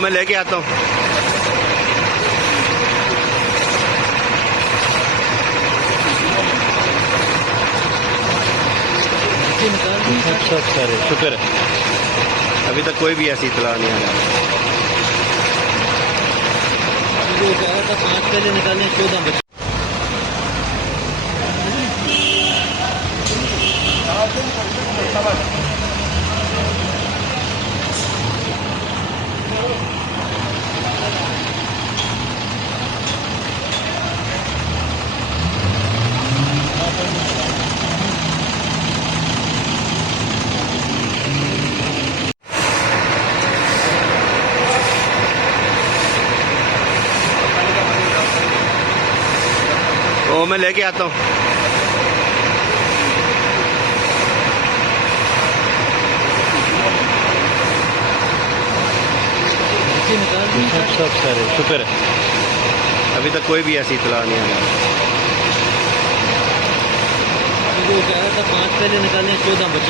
मैं लेके आता हूँ। अच्छा अच्छा, शुक्र है। अभी तक कोई भी ऐसी इतला नहीं आया। जो कह रहा था 5 पहले निकालने 14 बचे। वो मैं लेके आता हूँ। अच्छा अच्छा, शुक्र है। अभी तक कोई भी ऐसी इतला नहीं आया। जो कह रहा था 5 पहले निकालने 14 बचे।